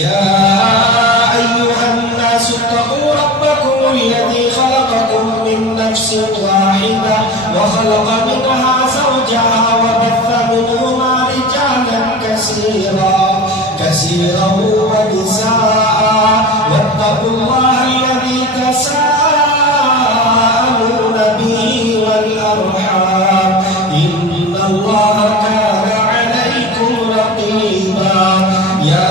يا أيها الناس اتقوا ربكم الذي خلقكم من نفس واحدة وخلق منها زوجها وبث منهما رجالا كثيرا ونساء واتقوا الله الذي تساءلون به والأرحام إن الله كان عليكم رقيبا يا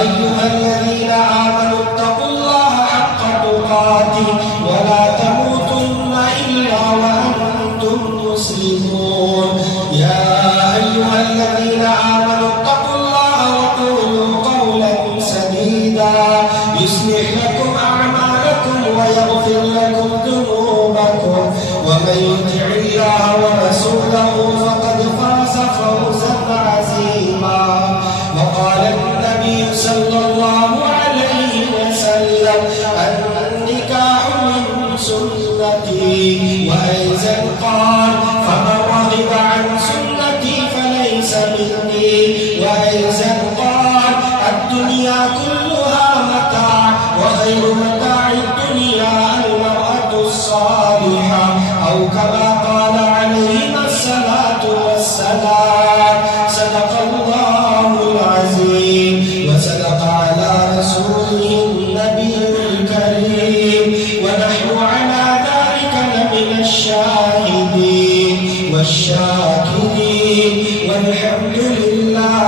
أيها الذين آمنوا اتقوا الله حق تقاته ولا تموتن إلا وأنتم مسلمون يا أيها الذين آمنوا اتقوا الله وقولوا قولا سديدا يصلح لكم أعمالكم ويغفر لكم ذنوبكم ومن يطع الله ورسوله فقد فاز فوزا عظيما وقال النبي صلى الله عليه وسلم النكاح من سنتي وأيضا قال فمن رغب عن سنتي فليس مني وأيضا قال الدنيا كلها متاع وخير متاع الدنيا المرأة الصالحة أو كما قال عليه الصلاة والسلام صدق الله العظيم وصدق على رسوله النبي الكريم ونحن على ذلك لمن الشاهدين والشاكرين والحمد لله